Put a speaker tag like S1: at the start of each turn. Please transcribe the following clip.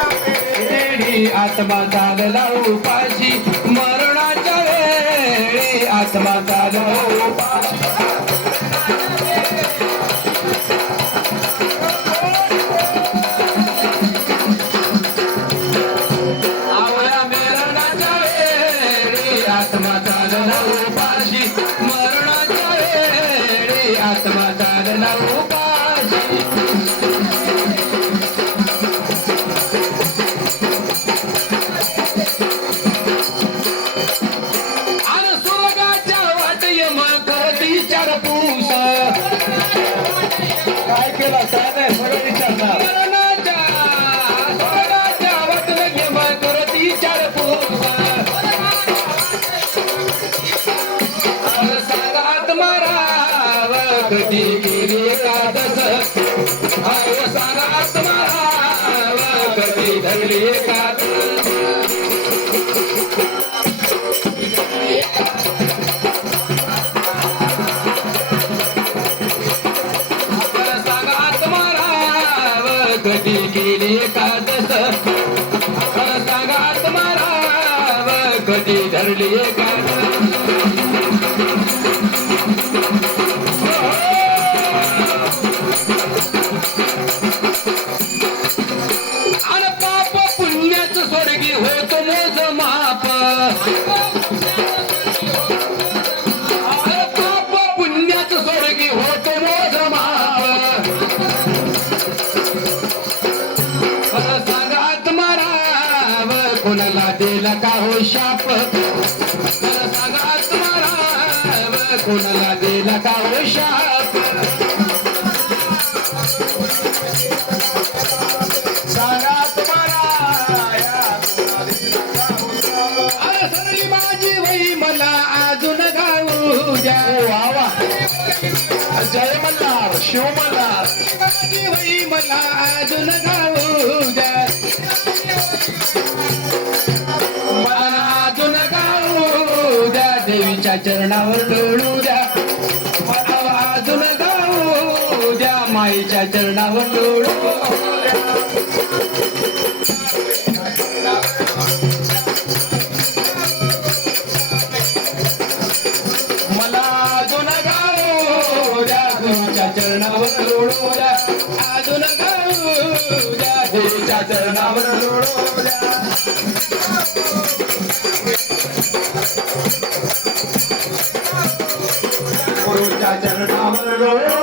S1: वेळी आत्मा चालला उपाशी. मरणाच्या वेळी आत्मा चालला उपाशी. आवळ्या वेळी आत्मा चालला उपाशी.
S2: काय केलं? काय नाही सगळं विचारणार.
S1: धरली एकादश कधी गेली एकादश सांगात माराव कधी धरली एकादस कोणाला दिला का हो शाप? कोणाला दिला का हो शाप?
S2: सांगा तुम्हाला या
S1: अरे सरली माझी वही मला अजून गाऊ द्या.
S2: जय मल्हार शिव मल्हार.
S1: माझी वही मला अजून गाऊ देवीच्या चरणावर लोळू द्या. मला अजून गाऊ द्या. माईच्या चरणावर लोळू द्या. I'm gonna go.